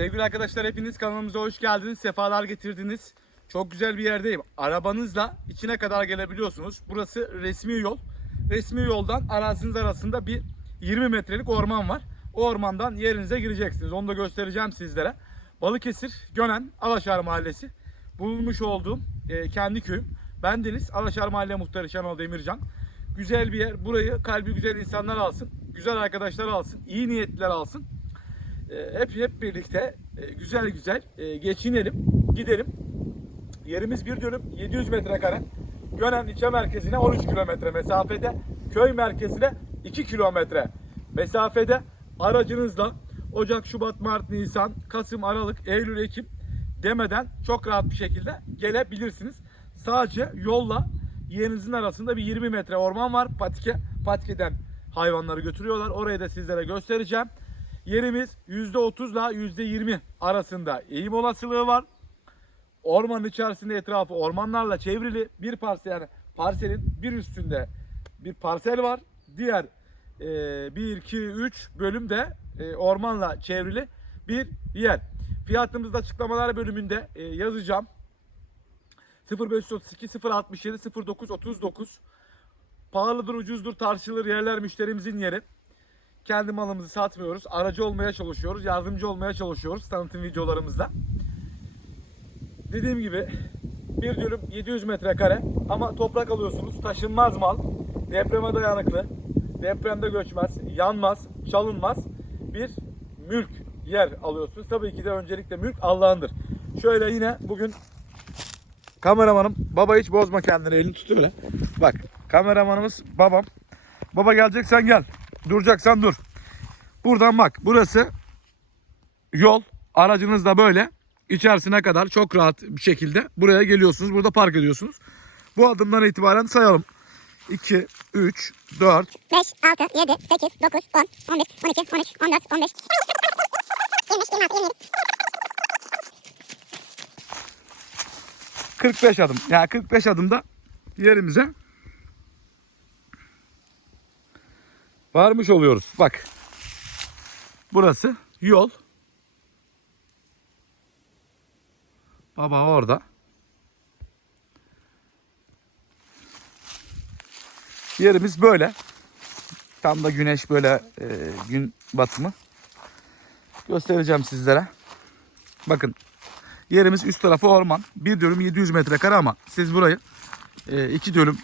Sevgili arkadaşlar hepiniz kanalımıza hoş geldiniz. Sefalar getirdiniz. Çok güzel bir yerdeyim. Arabanızla içine kadar gelebiliyorsunuz. Burası resmi yol. Resmi yoldan araziniz arasında bir 20 metrelik orman var. O ormandan yerinize gireceksiniz. Onu da göstereceğim sizlere. Balıkesir, Gönen, Alaşar Mahallesi. Bulunmuş olduğum e, kendi köyüm. Ben Deniz, Alaşar Mahalle Muhtarı Şenol Demircan. Güzel bir yer. Burayı kalbi güzel insanlar alsın. Güzel arkadaşlar alsın. iyi niyetliler alsın. E, hep hep birlikte e, güzel güzel e, geçinelim, gidelim. Yerimiz bir dönüm 700 metrekare. Gönen ilçe merkezine 13 kilometre mesafede. Köy merkezine 2 kilometre mesafede. Aracınızla Ocak, Şubat, Mart, Nisan, Kasım, Aralık, Eylül, Ekim demeden çok rahat bir şekilde gelebilirsiniz. Sadece yolla yerinizin arasında bir 20 metre orman var. Patike, patikeden hayvanları götürüyorlar. Orayı da sizlere göstereceğim. Yerimiz %30 ile %20 arasında eğim olasılığı var. Ormanın içerisinde etrafı ormanlarla çevrili bir parsel yani parselin bir üstünde bir parsel var. Diğer e, 1, 2, 3 bölümde e, ormanla çevrili bir yer. Fiyatımızı da açıklamalar bölümünde e, yazacağım. 0532 067 09 39 Pahalıdır ucuzdur tartışılır yerler müşterimizin yeri. Kendi malımızı satmıyoruz. Aracı olmaya çalışıyoruz. Yardımcı olmaya çalışıyoruz tanıtım videolarımızda. Dediğim gibi bir dönüm 700 metrekare ama toprak alıyorsunuz. Taşınmaz mal. Depreme dayanıklı. Depremde göçmez, yanmaz, çalınmaz bir mülk yer alıyorsunuz. Tabii ki de öncelikle mülk Allah'ındır. Şöyle yine bugün kameramanım baba hiç bozma kendini elini tut öyle. Bak kameramanımız babam. Baba geleceksen gel. Duracaksan dur. Buradan bak burası yol. Aracınız da böyle içerisine kadar çok rahat bir şekilde buraya geliyorsunuz. Burada park ediyorsunuz. Bu adımdan itibaren sayalım. 2, 3, 4, 5, 6, 7, 8, 9, 10, 11, 12, 13, 14, 15, 25, 26, 27. 45 adım. Yani 45 adımda yerimize varmış oluyoruz. Bak. Burası yol. Baba orada. Yerimiz böyle. Tam da güneş böyle e, gün batımı. Göstereceğim sizlere. Bakın Yerimiz üst tarafı orman. Bir dönüm 700 metrekare ama siz burayı e, iki dönüm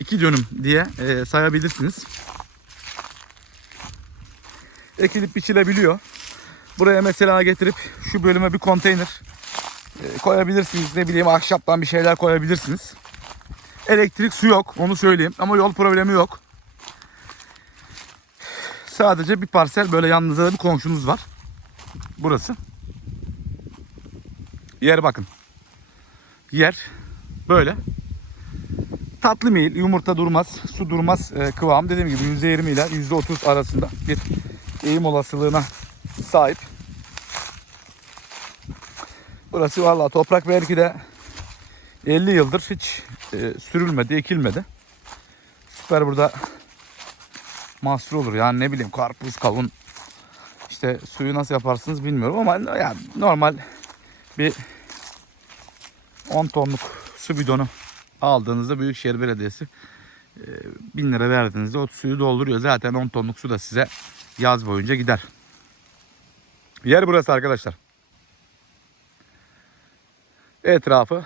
iki dönüm diye e, sayabilirsiniz. Ekilip biçilebiliyor. Buraya mesela getirip şu bölüme bir konteyner e, koyabilirsiniz. Ne bileyim ahşaptan bir şeyler koyabilirsiniz. Elektrik su yok onu söyleyeyim ama yol problemi yok. Sadece bir parsel böyle yanınızda da bir komşunuz var. Burası. Yer bakın. Yer böyle. Tatlı meyil, yumurta durmaz, su durmaz e, kıvam. Dediğim gibi %20 ile %30 arasında bir eğim olasılığına sahip. Burası vallahi toprak belki de 50 yıldır hiç e, sürülmedi, ekilmedi. Süper burada mahsur olur. Yani ne bileyim karpuz, kavun. İşte suyu nasıl yaparsınız bilmiyorum ama yani normal bir 10 tonluk su bidonu aldığınızda Büyükşehir Belediyesi e, 1000 lira verdiğinizde o suyu dolduruyor. Zaten 10 tonluk su da size yaz boyunca gider. Yer burası arkadaşlar. Etrafı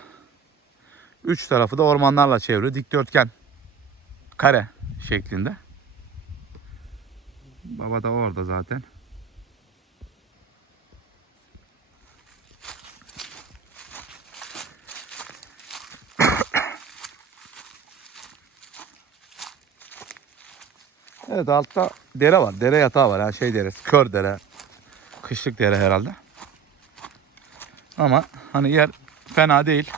3 tarafı da ormanlarla çevrili dikdörtgen kare şeklinde. Baba da orada zaten. Evet altta dere var. Dere yatağı var. Yani şey deresi. Kör dere. Kışlık dere herhalde. Ama hani yer fena değil.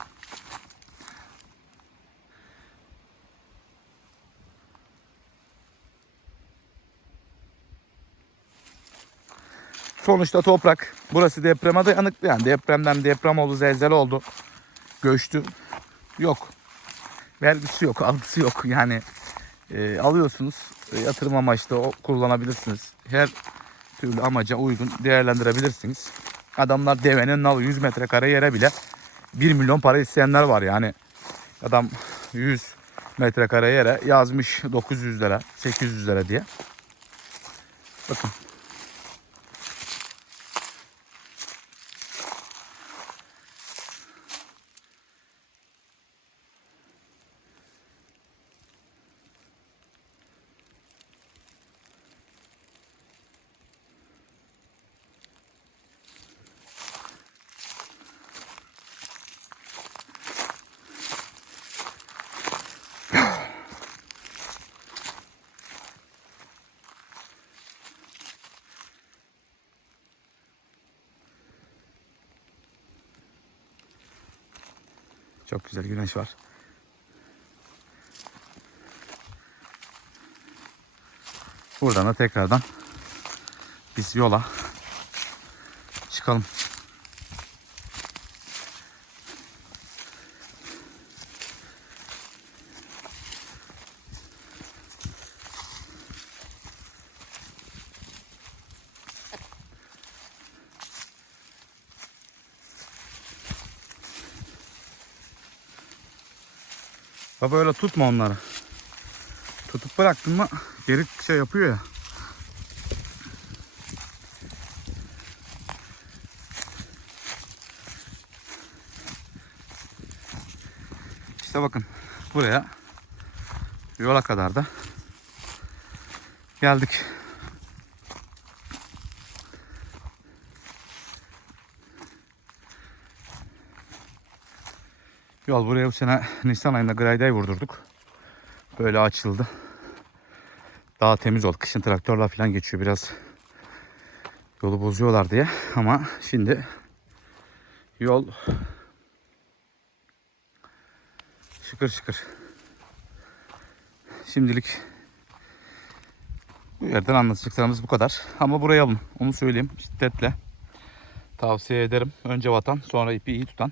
Sonuçta toprak. Burası depreme dayanıklı. Yani depremden deprem oldu, zelzele oldu. Göçtü. Yok. Vergisi yok, algısı yok. Yani e, alıyorsunuz. E, yatırım amaçlı kullanabilirsiniz. Her türlü amaca uygun değerlendirebilirsiniz. Adamlar devenin nalı 100 metrekare yere bile 1 milyon para isteyenler var yani. Adam 100 metrekare yere yazmış 900 lira, 800 lira diye. Bakın. Çok güzel güneş var. Buradan da tekrardan biz yola çıkalım. Baba öyle tutma onları. Tutup bıraktın mı geri şey yapıyor ya. İşte bakın buraya yola kadar da geldik. Yol buraya bu sene Nisan ayında grayday vurdurduk. Böyle açıldı. Daha temiz oldu. Kışın traktörler falan geçiyor biraz. Yolu bozuyorlar diye. Ama şimdi yol şıkır şıkır. Şimdilik bu yerden anlatacaklarımız bu kadar. Ama burayı alın. Onu söyleyeyim şiddetle. Tavsiye ederim. Önce vatan sonra ipi iyi tutan.